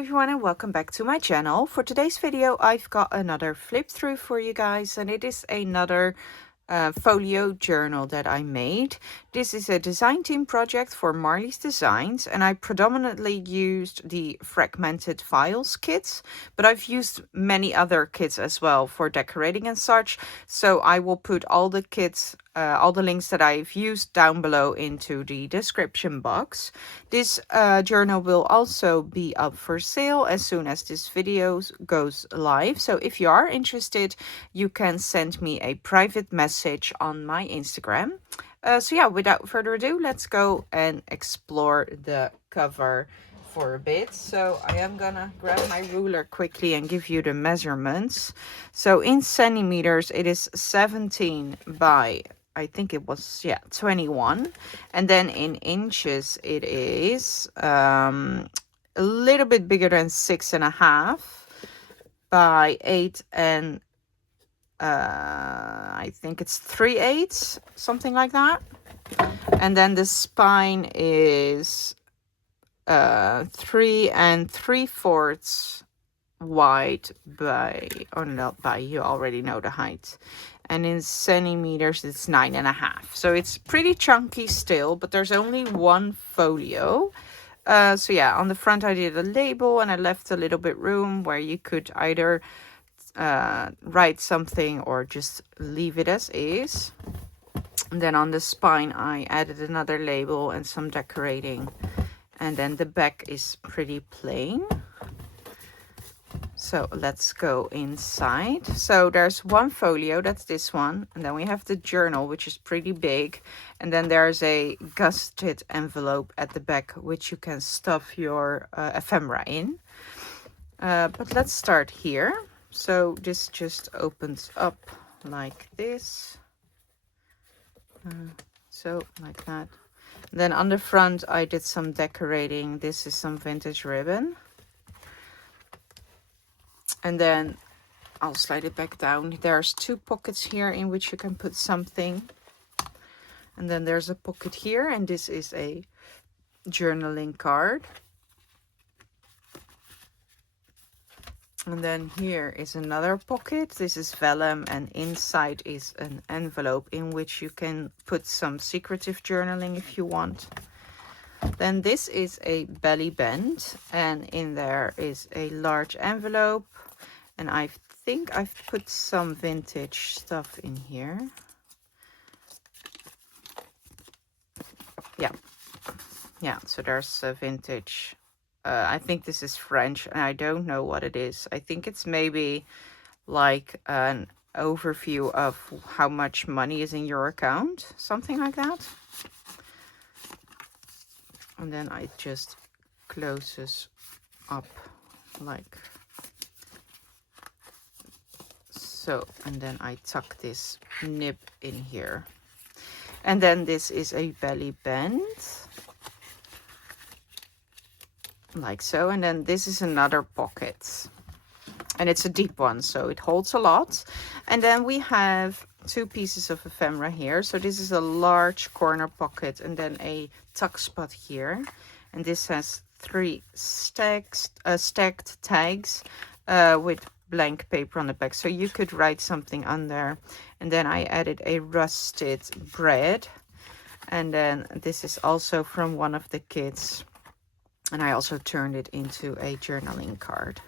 everyone and welcome back to my channel. For today's video I've got another flip through for you guys, and it is another folio journal that I made. This is a design team project for Marley's Designs, and I predominantly used the Fragmented Files kits, but I've used many other kits as well for decorating and such. So I will put all the kits, all the links that I've used down below into the description box. This journal will also be up for sale as soon as this video goes live. So if you are interested, you can send me a private message on my Instagram. So yeah, without further ado, let's go and explore the cover for a bit. So I am gonna grab my ruler quickly and give you the measurements. So in centimeters, it is 17 by, I think it was, yeah, 21. And then in inches, it is a little bit bigger than 6.5 by 8 and I think it's 3/8, something like that. And then the spine is 3 3/4 wide by, or not by, you already know the height. And in centimeters it's 9.5. So it's pretty chunky still, but there's only one folio. So yeah, on the front I did a label and I left a little bit room where you could either write something or just leave it as is. And then on the spine I added another label and some decorating, and then the back is pretty plain. So let's go inside. So there's one folio, that's this one, and then we have the journal, which is pretty big, and then there's a gusseted envelope at the back which you can stuff your ephemera in. But let's start here. So this just opens up like this, so like that. Then on the front I did some decorating. This is some vintage ribbon, and then I'll slide it back down. There's two pockets here in which you can put something, and then there's a pocket here, and this is a journaling card. And then here is another pocket. This is vellum, and inside is an envelope in which you can put some secretive journaling if you want. Then this is a belly band, and in there is a large envelope, and I think I've put some vintage stuff in here. Yeah, so there's a vintage, I think this is French, and I don't know what it is. I think it's maybe like an overview of how much money is in your account, something like that. And then I just closes up like so, and then I tuck this nib in here. And then this is a belly band, like so. And then this is another pocket, and it's a deep one, so it holds a lot. And then we have two pieces of ephemera here. So this is a large corner pocket, and then a tuck spot here, and this has 3 stacked tags with blank paper on the back, so you could write something on there. And then I added a rusted bread, and then this is also from one of the kits, and I also turned it into a journaling card,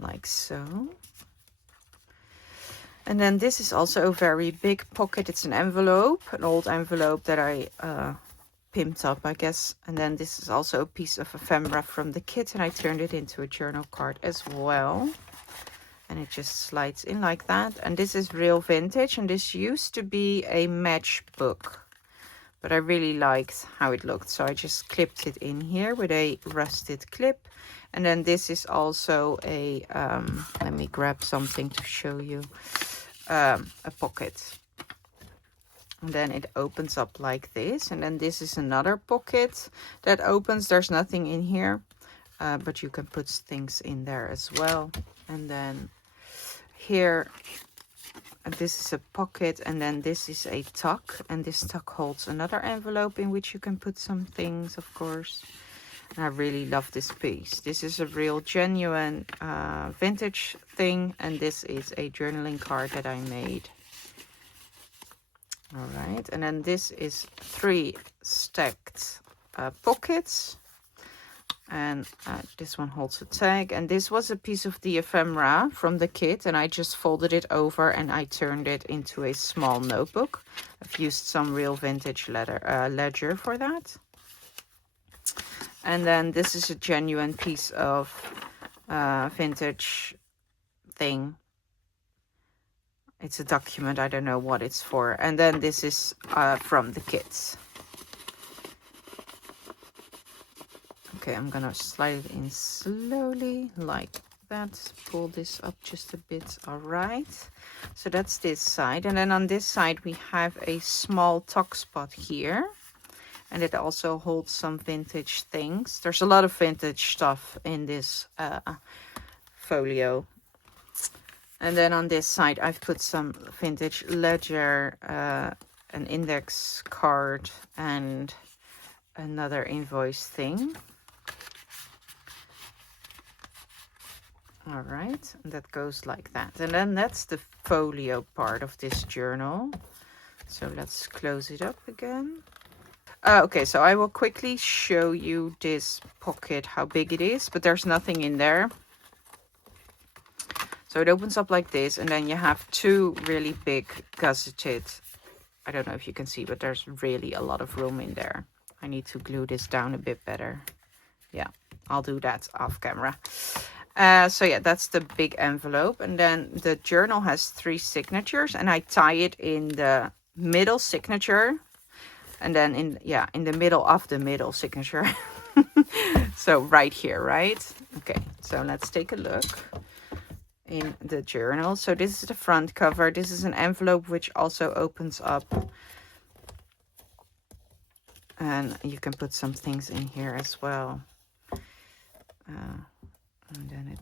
like so. And then this is also a very big pocket. It's an envelope, an old envelope that I pimped up, I guess. And then this is also a piece of ephemera from the kit, and I turned it into a journal card as well. And it just slides in like that. And this is real vintage, and this used to be a matchbook, but I really liked how it looked, so I just clipped it in here with a rusted clip. And then this is also a let me grab something to show you, a pocket, and then it opens up like this. And then this is another pocket that opens. There's nothing in here, but you can put things in there as well. And then here, this is a pocket, and then this is a tuck, and this tuck holds another envelope in which you can put some things, of course. And I really love this piece. This is a real genuine vintage thing, and this is a journaling card that I made. All right, and then this is 3 stacked pockets, and this one holds a tag, and this was a piece of the ephemera from the kit, and I just folded it over and I turned it into a small notebook. I've used some real vintage ledger for that. And then this is a genuine piece of vintage thing. It's a document, I don't know what it's for. And then this is from the kits. Okay, I'm gonna slide it in slowly like that. Pull this up just a bit. All right, so that's this side. And then on this side we have a small tuck spot here, and it also holds some vintage things. There's a lot of vintage stuff in this folio. And then on this side I've put some vintage ledger, an index card, and another invoice thing. All right, and that goes like that. And then that's the folio part of this journal. So let's close it up again. Okay, so I will quickly show you this pocket, how big it is, but there's nothing in there. So it opens up like this, and then you have 2 really big gusseted, I don't know if you can see, but there's really a lot of room in there. I need to glue this down a bit better. Yeah, I'll do that off camera. So yeah, that's the big envelope. And then the journal has 3 signatures, and I tie it in the middle signature. And then in the middle of the middle signature. So right here, right? Okay, so let's take a look in the journal. So this is the front cover. This is an envelope which also opens up. And you can put some things in here as well. And then it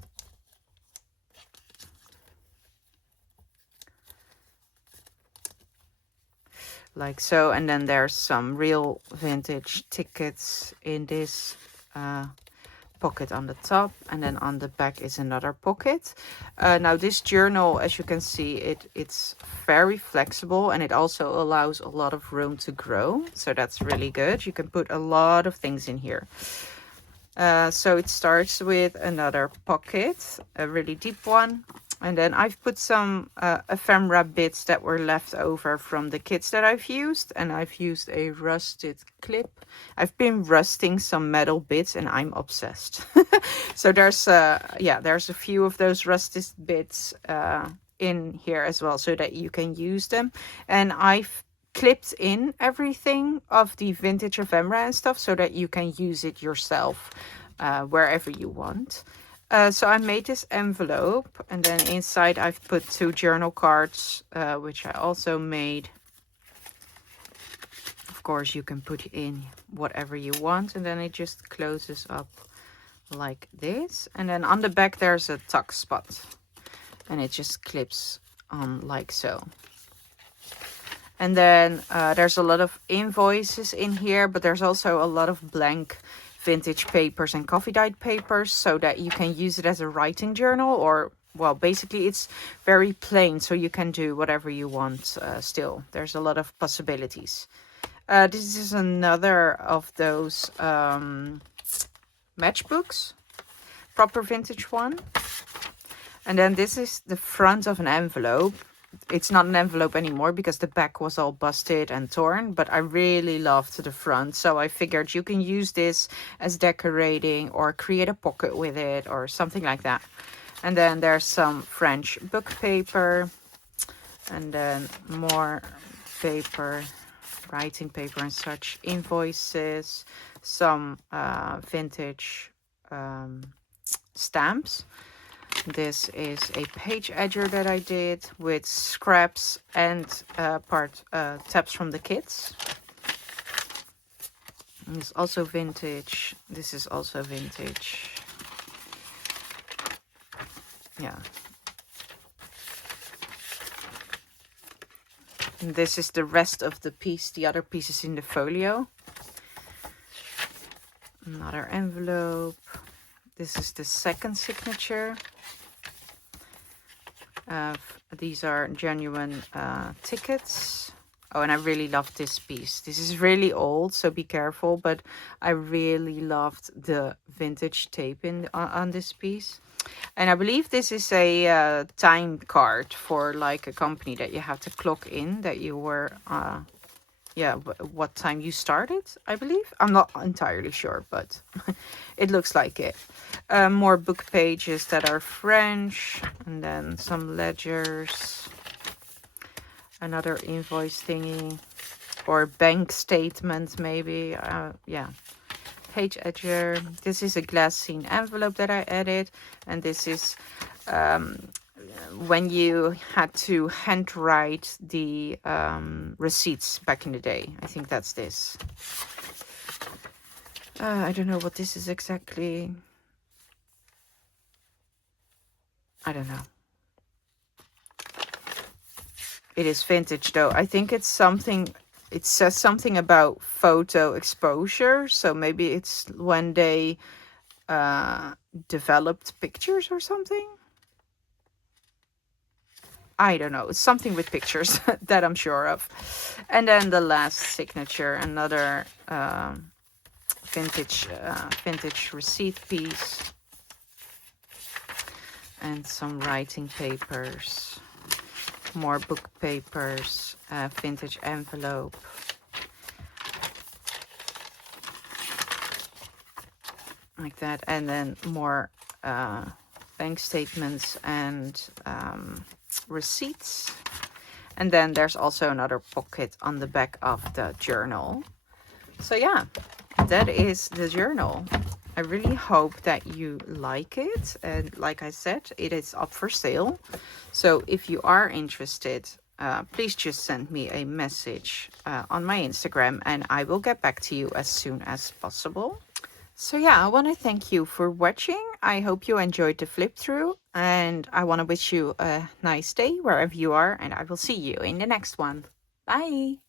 like so, and then there's some real vintage tickets in this pocket on the top, and then on the back is another pocket. Now this journal, as you can see, it's very flexible, and it also allows a lot of room to grow, so that's really good. You can put a lot of things in here. So it starts with another pocket, a really deep one. And then I've put some ephemera bits that were left over from the kits that I've used. And I've used a rusted clip. I've been rusting some metal bits and I'm obsessed. So there's a few of those rusted bits in here as well, so that you can use them. And I've clipped in everything of the vintage ephemera and stuff so that you can use it yourself wherever you want. So I made this envelope, and then inside I've put 2 journal cards, which I also made. Of course, you can put in whatever you want, and then it just closes up like this. And then on the back there's a tuck spot, and it just clips on like so. And then there's a lot of invoices in here, but there's also a lot of blank vintage papers and coffee dyed papers, so that you can use it as a writing journal, or, well, basically it's very plain, so you can do whatever you want still. There's a lot of possibilities. This is another of those matchbooks, proper vintage one. And then this is the front of an envelope. It's not an envelope anymore because the back was all busted and torn, but I really loved the front, so I figured you can use this as decorating or create a pocket with it or something like that. And then there's some French book paper, and then more paper, writing paper and such, invoices, some vintage stamps. This is a page edger that I did with scraps and tabs from the kits. And it's also vintage. This is also vintage. Yeah. And this is the rest of the piece, the other pieces in the folio. Another envelope. This is the second signature. These are genuine tickets. Oh, and I really love this piece. This is really old, so be careful, but I really loved the vintage tape on this piece. And I believe this is a time card for like a company that you have to clock in that you were, what time you started, I believe. I'm not entirely sure, but it looks like it. More book pages that are French, and then some ledgers. Another invoice thingy, or bank statement maybe. Yeah, page edger. This is a glassine envelope that I added, and this is when you had to handwrite the receipts back in the day. I think that's this. I don't know what this is exactly. I don't know. It is vintage though. I think it's something, it says something about photo exposure. So maybe it's when they developed pictures or something. I don't know. It's something with pictures that I'm sure of. And then the last signature, another vintage receipt piece. And some writing papers. More book papers, vintage envelope. Like that. And then more bank statements and receipts. And then there's also another pocket on the back of the journal. So yeah, that is the journal. I really hope that you like it. And like I said, it is up for sale. So if you are interested, please just send me a message on my Instagram and I will get back to you as soon as possible. So yeah, I want to thank you for watching. I hope you enjoyed the flip through and I want to wish you a nice day wherever you are, and I will see you in the next one. Bye!